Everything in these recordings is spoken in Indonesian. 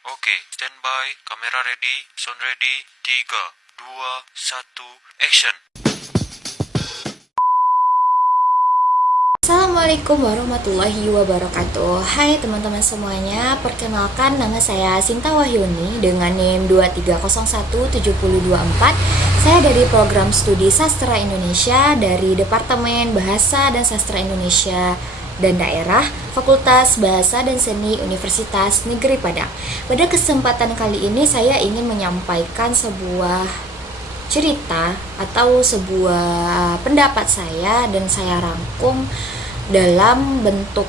Oke, standby, kamera ready, sound ready, 3, 2, 1, action. Assalamualaikum warahmatullahi wabarakatuh. Hai teman-teman semuanya, perkenalkan nama saya Sinta Wahyuni dengan NIM 2301724. Saya dari program studi Sastra Indonesia dari Departemen Bahasa dan Sastra Indonesia dan Daerah, Fakultas Bahasa dan Seni Universitas Negeri Padang. Pada kesempatan kali ini saya ingin menyampaikan sebuah cerita atau sebuah pendapat saya dan saya rangkum dalam bentuk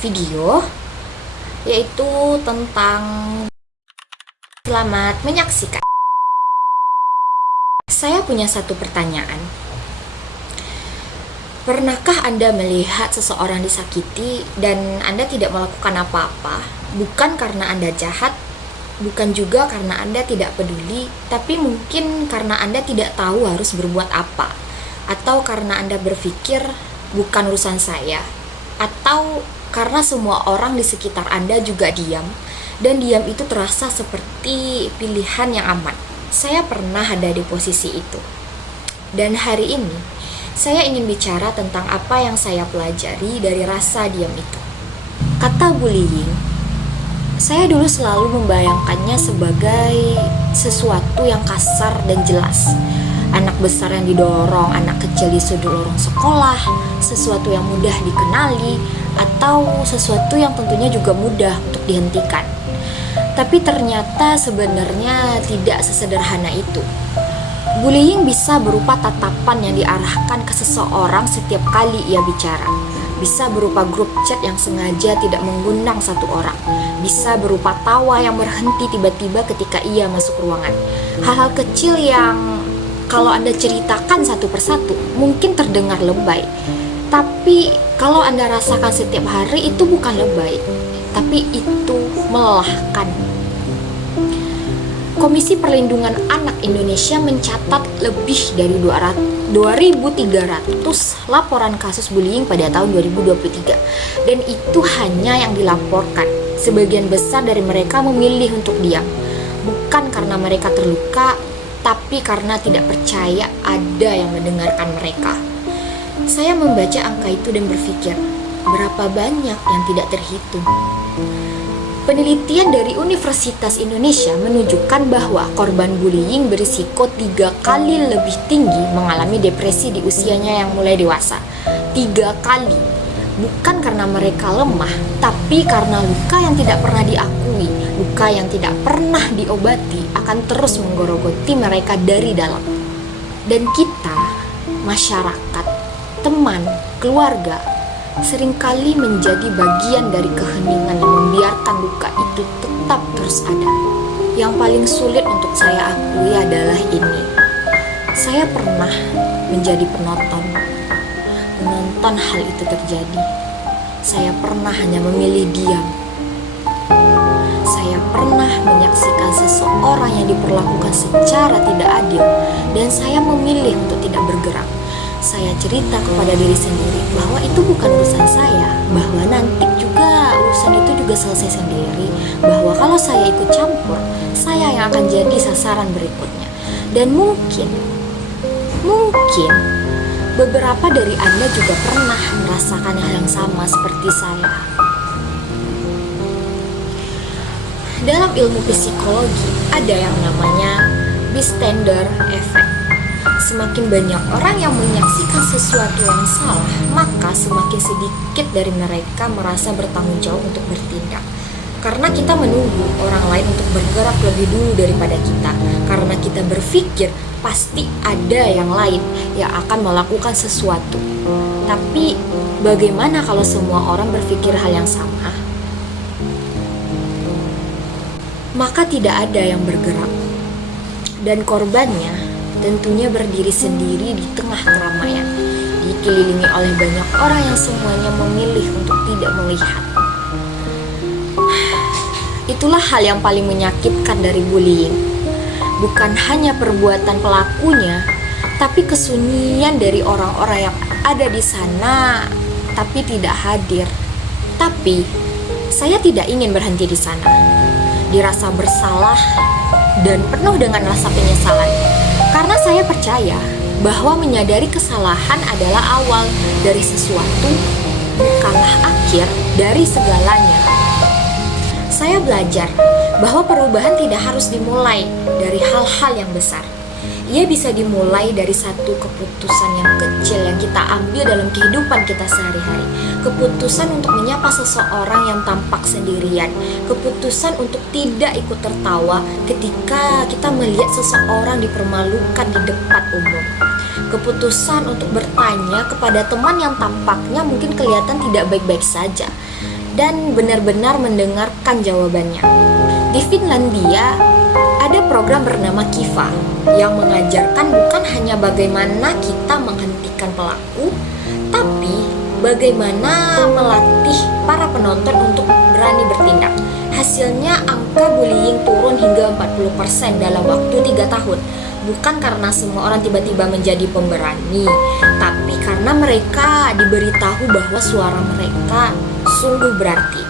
video, yaitu tentang selamat menyaksikan. Saya punya satu pertanyaan. Pernahkah Anda melihat seseorang disakiti dan Anda tidak melakukan apa-apa? Bukan karena Anda jahat, bukan juga karena Anda tidak peduli, tapi mungkin karena Anda tidak tahu harus berbuat apa, atau karena Anda berpikir bukan urusan saya, atau karena semua orang di sekitar Anda juga diam, dan diam itu terasa seperti pilihan yang aman. Saya pernah ada di posisi itu, dan hari ini saya ingin bicara tentang apa yang saya pelajari dari rasa diam itu. Kata bullying, saya dulu selalu membayangkannya sebagai sesuatu yang kasar dan jelas. Anak besar yang didorong anak kecil di sudut lorong sekolah, sesuatu yang mudah dikenali, atau sesuatu yang tentunya juga mudah untuk dihentikan. Tapi ternyata sebenarnya tidak sesederhana itu. Bullying bisa berupa tatapan yang diarahkan ke seseorang setiap kali ia bicara. Bisa berupa grup chat yang sengaja tidak mengundang satu orang. Bisa berupa tawa yang berhenti tiba-tiba ketika ia masuk ruangan. Hal-hal kecil yang kalau Anda ceritakan satu persatu mungkin terdengar lebay. Tapi kalau Anda rasakan setiap hari itu bukan lebay, tapi itu melelahkan. Komisi Perlindungan Anak Indonesia mencatat lebih dari 2.300 laporan kasus bullying pada tahun 2023, dan itu hanya yang dilaporkan. Sebagian besar dari mereka memilih untuk diam, bukan karena mereka terluka, tapi karena tidak percaya ada yang mendengarkan mereka. Saya membaca angka itu dan berpikir, berapa banyak yang tidak terhitung. Penelitian dari Universitas Indonesia menunjukkan bahwa korban bullying berisiko 3 kali lebih tinggi mengalami depresi di usianya yang mulai dewasa. 3 kali. Bukan karena mereka lemah, tapi karena luka yang tidak pernah diakui, luka yang tidak pernah diobati akan terus menggerogoti mereka dari dalam. Dan kita, masyarakat, teman, keluarga, seringkali menjadi bagian dari keheningan yang membiarkan luka itu tetap terus ada. Yang paling sulit untuk saya akui adalah ini. Saya pernah menjadi penonton hal itu terjadi. Saya pernah hanya memilih diam. Saya pernah menyaksikan seseorang yang diperlakukan secara tidak adil, dan saya memilih untuk tidak bergerak. Saya cerita kepada diri sendiri bahwa itu bukan urusan saya, bahwa nanti juga urusan itu juga selesai sendiri, bahwa kalau saya ikut campur, saya yang akan jadi sasaran berikutnya. Dan mungkin beberapa dari Anda juga pernah merasakan hal yang sama seperti saya. Dalam ilmu psikologi ada yang namanya bystander effect. Semakin banyak orang yang menyaksikan sesuatu yang salah, maka semakin sedikit dari mereka merasa bertanggung jawab untuk bertindak. Karena kita menunggu orang lain untuk bergerak lebih dulu daripada kita. Karena kita berpikir pasti ada yang lain yang akan melakukan sesuatu. Tapi bagaimana kalau semua orang berpikir hal yang sama? Maka tidak ada yang bergerak. Dan korbannya tentunya berdiri sendiri di tengah keramaian, dikelilingi oleh banyak orang yang semuanya memilih untuk tidak melihat. Itulah hal yang paling menyakitkan dari bullying. Bukan hanya perbuatan pelakunya, tapi kesunyian dari orang-orang yang ada di sana tapi tidak hadir. Tapi saya tidak ingin berhenti di sana. dirasa bersalah, dan penuh dengan rasa penyesalan. Karena saya percaya bahwa menyadari kesalahan adalah awal dari sesuatu, bukanlah akhir dari segalanya. Saya belajar bahwa perubahan tidak harus dimulai dari hal-hal yang besar. Ia bisa dimulai dari satu keputusan yang kecil yang kita ambil dalam kehidupan kita sehari-hari. Keputusan untuk menyapa seseorang yang tampak sendirian. Keputusan untuk tidak ikut tertawa ketika kita melihat seseorang dipermalukan di depan umum. Keputusan untuk bertanya kepada teman yang tampaknya mungkin kelihatan tidak baik-baik saja dan benar-benar mendengarkan jawabannya. Di Finlandia ada program bernama Kiva yang mengajarkan bukan hanya bagaimana kita menghentikan pelaku, tapi bagaimana melatih para penonton untuk berani bertindak. Hasilnya angka bullying turun hingga 40% dalam waktu 3 tahun. Bukan karena semua orang tiba-tiba menjadi pemberani, tapi karena mereka diberitahu bahwa suara mereka sungguh berarti.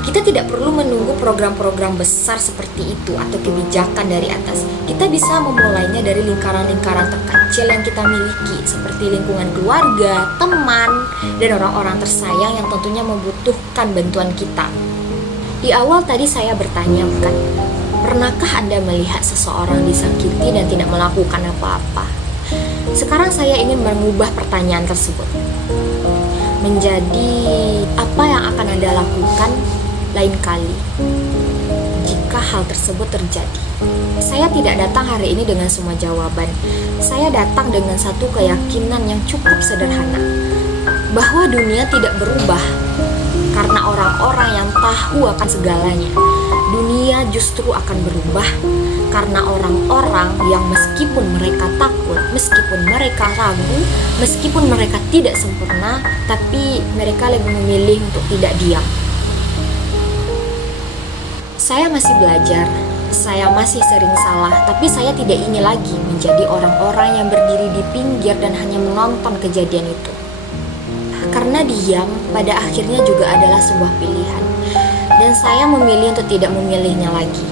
Kita tidak perlu menunggu program-program besar seperti itu atau kebijakan dari atas. Kita bisa memulainya dari lingkaran-lingkaran terkecil yang kita miliki, seperti lingkungan keluarga, teman, dan orang-orang tersayang yang tentunya membutuhkan bantuan kita. Di awal tadi saya bertanya, bukan? Pernahkah Anda melihat seseorang disakiti dan tidak melakukan apa-apa? Sekarang saya ingin mengubah pertanyaan tersebut menjadi apa yang akan Anda lakukan lain kali jika hal tersebut terjadi. Saya tidak datang hari ini dengan semua jawaban. Saya datang dengan satu keyakinan yang cukup sederhana, bahwa dunia tidak berubah karena orang-orang yang tahu akan segalanya. Dunia justru akan berubah karena orang-orang yang meskipun mereka takut, meskipun mereka ragu, meskipun mereka tidak sempurna, tapi mereka lebih memilih untuk tidak diam. Saya masih belajar, saya masih sering salah, tapi saya tidak ingin lagi menjadi orang-orang yang berdiri di pinggir dan hanya menonton kejadian itu. Karena diam pada akhirnya juga adalah sebuah pilihan, dan saya memilih untuk tidak memilihnya lagi.